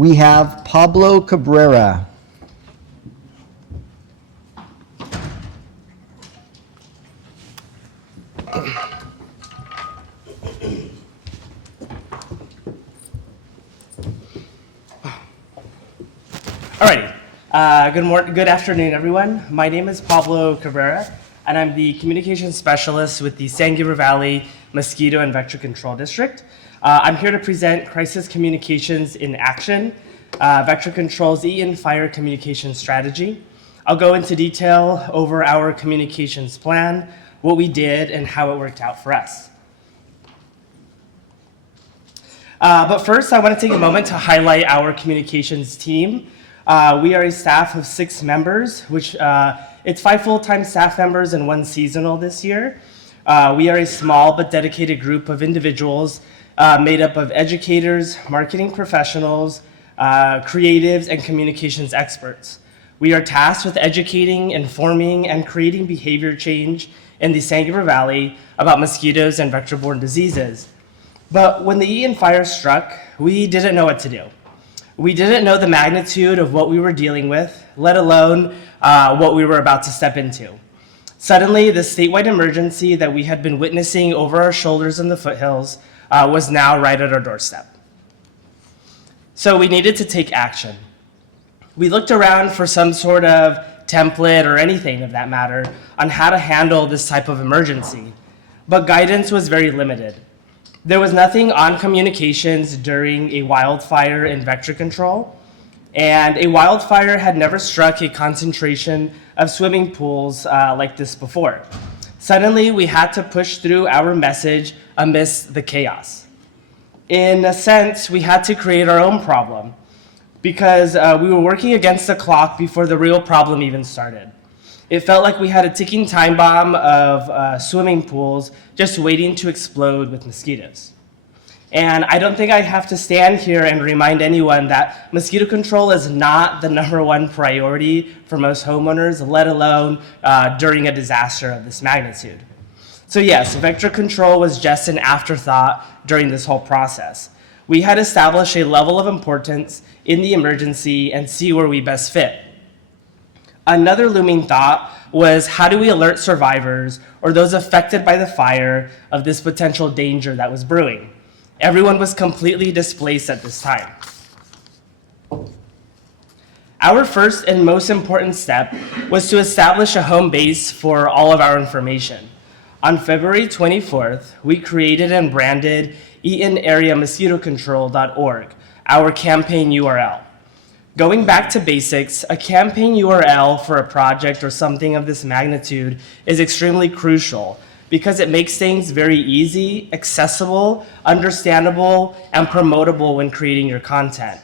we have Pablo Cabrera. Alrighty, good afternoon, everyone. My name is Pablo Cabrera, and I'm the communications specialist with the San Gabriel Valley Mosquito and Vector Control District. I'm here to present Crisis Communications in Action, Vector Control's Eaton Fire Communication Strategy. I'll go into detail over our communications plan, what we did, and how it worked out for us. But first, I want to take a moment to highlight our communications team. We are a staff of 6 members, which it's 5 full-time staff members and 1 seasonal this year. We are a small but dedicated group of individuals made up of educators, marketing professionals, creatives, and communications experts. We are tasked with educating, informing, and creating behavior change in the San Gabriel Valley about mosquitoes and vector-borne diseases. But when the Eaton fire struck, we didn't know what to do. We didn't know the magnitude of what we were dealing with, let alone what we were about to step into. Suddenly, the statewide emergency that we had been witnessing over our shoulders in the foothills was now right at our doorstep. So we needed to take action. We looked around for some sort of template or anything of that matter on how to handle this type of emergency, but guidance was very limited. There was nothing on communications during a wildfire in vector control, and a wildfire had never struck a concentration of swimming pools like this before. Suddenly, we had to push through our message amidst the chaos. In a sense, we had to create our own problem because we were working against the clock before the real problem even started. It felt like we had a ticking time bomb of swimming pools just waiting to explode with mosquitoes. And I don't think I have to stand here and remind anyone that mosquito control is not the #1 priority for most homeowners, let alone during a disaster of this magnitude. So yes, vector control was just an afterthought during this whole process. We had established a level of importance in the emergency and see where we best fit. Another looming thought was, how do we alert survivors or those affected by the fire of this potential danger that was brewing? Everyone was completely displaced at this time. Our first and most important step was to establish a home base for all of our information. On February 24th, we created and branded EatonAreaMosquitoControl.org, our campaign URL. Going back to basics, a campaign URL for a project or something of this magnitude is extremely crucial because it makes things very easy, accessible, understandable, and promotable when creating your content.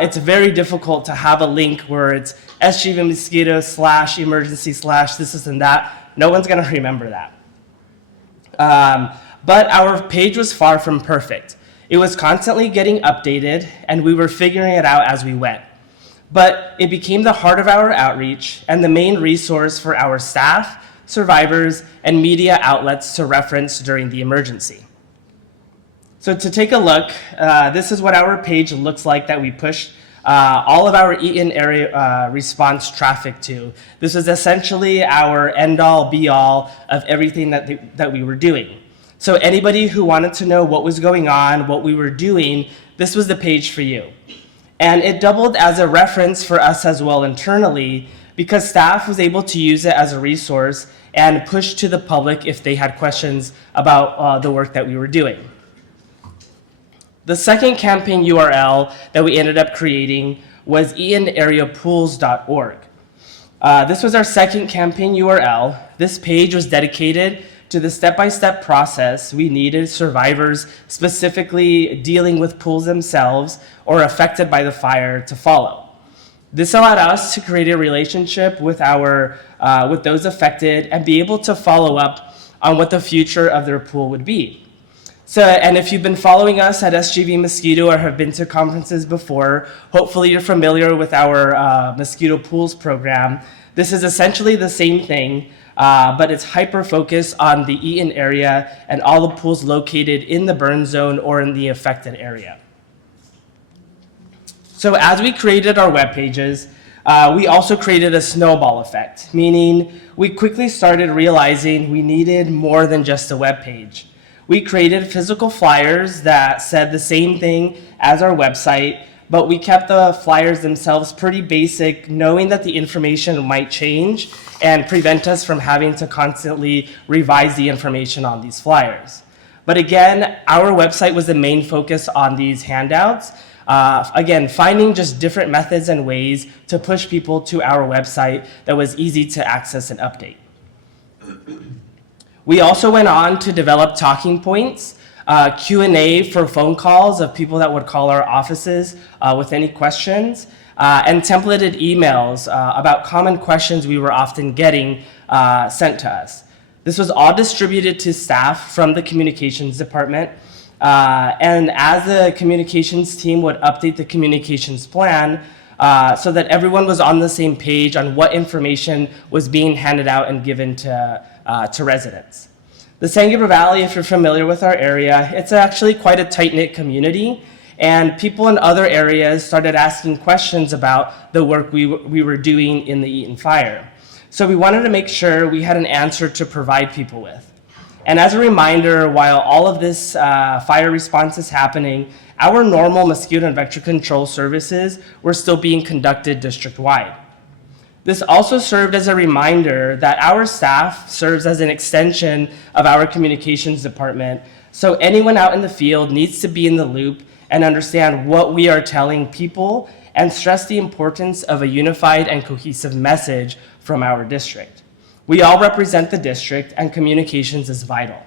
It's very difficult to have a link where it's SGV mosquito / emergency / this and that. No one's gonna remember that. But our page was far from perfect. It was constantly getting updated, and we were figuring it out as we went. But it became the heart of our outreach and the main resource for our staff, survivors, and media outlets to reference during the emergency. So to take a look, this is what our page looks like that we pushed all of our Eaton area response traffic to. This was essentially our end-all, be-all of everything that we were doing. So anybody who wanted to know what was going on, what we were doing, this was the page for you. And it doubled as a reference for us as well internally because staff was able to use it as a resource and push to the public if they had questions about the work that we were doing. The second campaign URL that we ended up creating was EatonAreaPools.org. This was our second campaign URL. This page was dedicated to the step-by-step process we needed survivors specifically dealing with pools themselves or affected by the fire to follow. This allowed us to create a relationship with those affected and be able to follow up on what the future of their pool would be. So, and if you've been following us at SGV Mosquito or have been to conferences before, hopefully you're familiar with our mosquito pools program. This is essentially the same thing, but it's hyper-focused on the Eaton area and all the pools located in the burn zone or in the affected area. So as we created our web pages, we also created a snowball effect, meaning we quickly started realizing we needed more than just a web page. We created physical flyers that said the same thing as our website, but we kept the flyers themselves pretty basic, knowing that the information might change and prevent us from having to constantly revise the information on these flyers. But again, our website was the main focus on these handouts. Again, finding just different methods and ways to push people to our website that was easy to access and update. We also went on to develop talking points, Q&A for phone calls of people that would call our offices with any questions, and templated emails about common questions we were often getting sent to us. This was all distributed to staff from the communications department. And as the communications team would update the communications plan so that everyone was on the same page on what information was being handed out and given to residents. The San Gabriel Valley, if you're familiar with our area, it's actually quite a tight-knit community, and people in other areas started asking questions about the work we were doing in the Eaton Fire. So we wanted to make sure we had an answer to provide people with. And as a reminder, while all of this fire response is happening, our normal mosquito and vector control services were still being conducted district-wide. This also served as a reminder that our staff serves as an extension of our communications department, so anyone out in the field needs to be in the loop and understand what we are telling people and stress the importance of a unified and cohesive message from our district. We all represent the district, and communications is vital.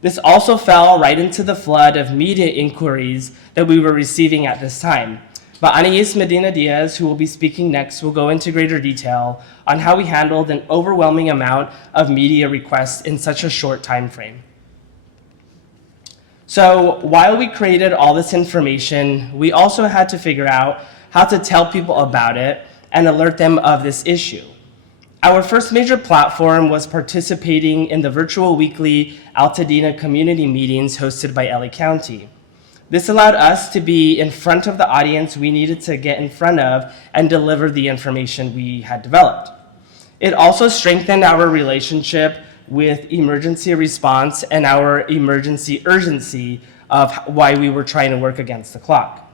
This also fell right into the flood of media inquiries that we were receiving at this time. But Anais Medina Diaz, who will be speaking next, will go into greater detail on how we handled an overwhelming amount of media requests in such a short time frame. So while we created all this information, we also had to figure out how to tell people about it and alert them of this issue. Our first major platform was participating in the virtual weekly Altadena community meetings hosted by LA County. This allowed us to be in front of the audience we needed to get in front of and deliver the information we had developed. It also strengthened our relationship with emergency response and our emergency urgency of why we were trying to work against the clock.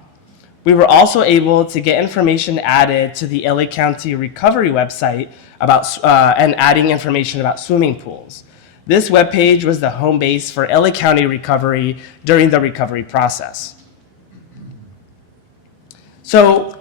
We were also able to get information added to the LA County recovery website about and adding information about swimming pools. This webpage was the home base for LA County recovery during the recovery process. So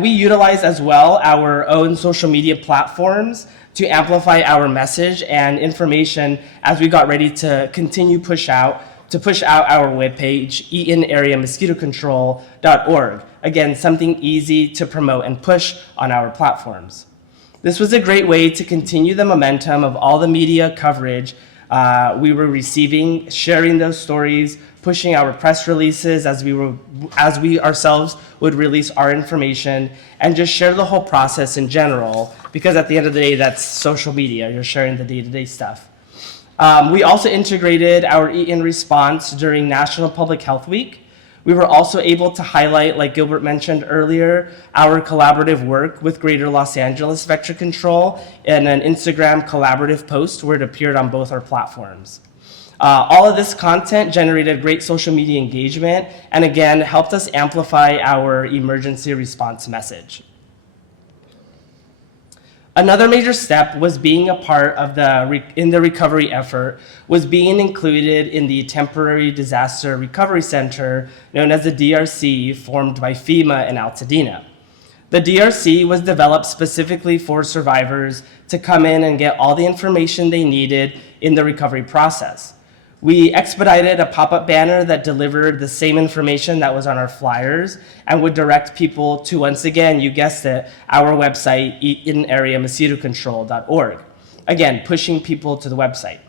we utilized as well our own social media platforms to amplify our message and information as we got ready to continue push out our webpage, eatonareamosquitocontrol.org. Again, something easy to promote and push on our platforms. This was a great way to continue the momentum of all the media coverage we were receiving, sharing those stories, pushing our press releases as we ourselves would release our information, and just share the whole process in general, because at the end of the day, that's social media. You're sharing the day-to-day stuff. We also integrated our Eaton response during National Public Health Week. We were also able to highlight, like Gilbert mentioned earlier, our collaborative work with Greater Los Angeles Vector Control in an Instagram collaborative post where it appeared on both our platforms. All of this content generated great social media engagement and again helped us amplify our emergency response message. Another major step was being a part of the recovery effort was being included in the Temporary Disaster Recovery Center known as the DRC, formed by FEMA in Altadena. The DRC was developed specifically for survivors to come in and get all the information they needed in the recovery process. We expedited a pop-up banner that delivered the same information that was on our flyers and would direct people to, once again, you guessed it, our website, eatonareamosquitocontrol.org. Again, pushing people to the website.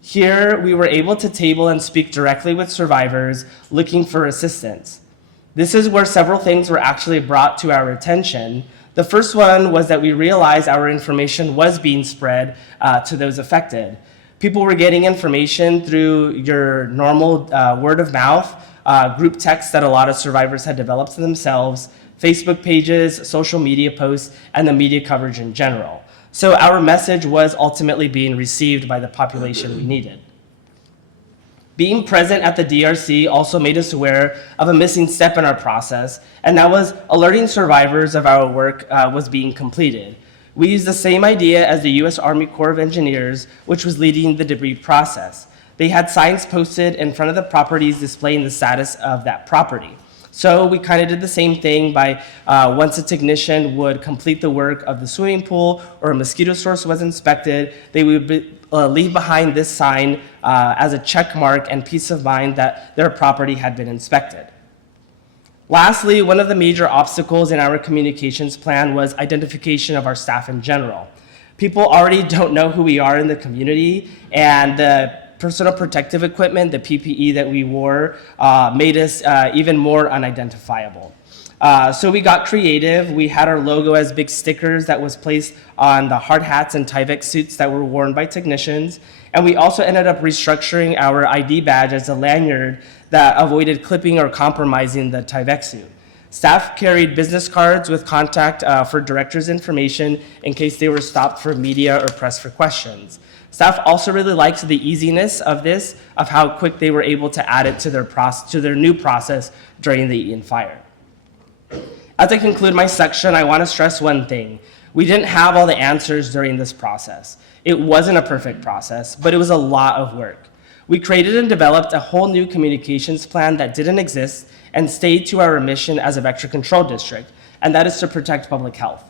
Here, we were able to table and speak directly with survivors looking for assistance. This is where several things were actually brought to our attention. The first one was that we realized our information was being spread to those affected. People were getting information through your normal word of mouth, group texts that a lot of survivors had developed themselves, Facebook pages, social media posts, and the media coverage in general. So our message was ultimately being received by the population we needed. Being present at the DRC also made us aware of a missing step in our process, and that was alerting survivors of our work was being completed. We used the same idea as the U.S. Army Corps of Engineers, which was leading the debrief process. They had signs posted in front of the properties displaying the status of that property. So we kind of did the same thing by once a technician would complete the work of the swimming pool or a mosquito source was inspected, they would leave behind this sign as a check mark and peace of mind that their property had been inspected. Lastly, one of the major obstacles in our communications plan was identification of our staff in general. People already don't know who we are in the community, and the personal protective equipment, the PPE that we wore, made us even more unidentifiable. So we got creative. We had our logo as big stickers that was placed on the hard hats and Tyvek suits that were worn by technicians. And we also ended up restructuring our ID badge as a lanyard that avoided clipping or compromising the Tyvek suit. Staff carried business cards with contact for directors' information in case they were stopped for media or pressed for questions. Staff also really liked the easiness of this, of how quick they were able to add it to their new process during the Ian fire. As I conclude my section, I want to stress one thing. We didn't have all the answers during this process. It wasn't a perfect process, but it was a lot of work. We created and developed a whole new communications plan that didn't exist and stayed to our mission as a vector control district, and that is to protect public health.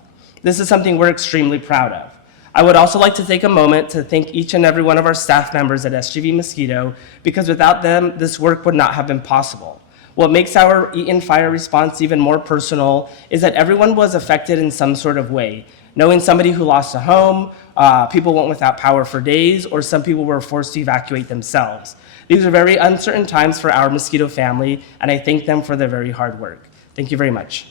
This is something we're extremely proud of. I would also like to take a moment to thank each and every one of our staff members at SGV Mosquito, because without them, this work would not have been possible. What makes our Eaton fire response even more personal is that everyone was affected in some sort of way. Knowing somebody who lost a home, people went without power for days, or some people were forced to evacuate themselves. These are very uncertain times for our Mosquito family, and I thank them for their very hard work. Thank you very much.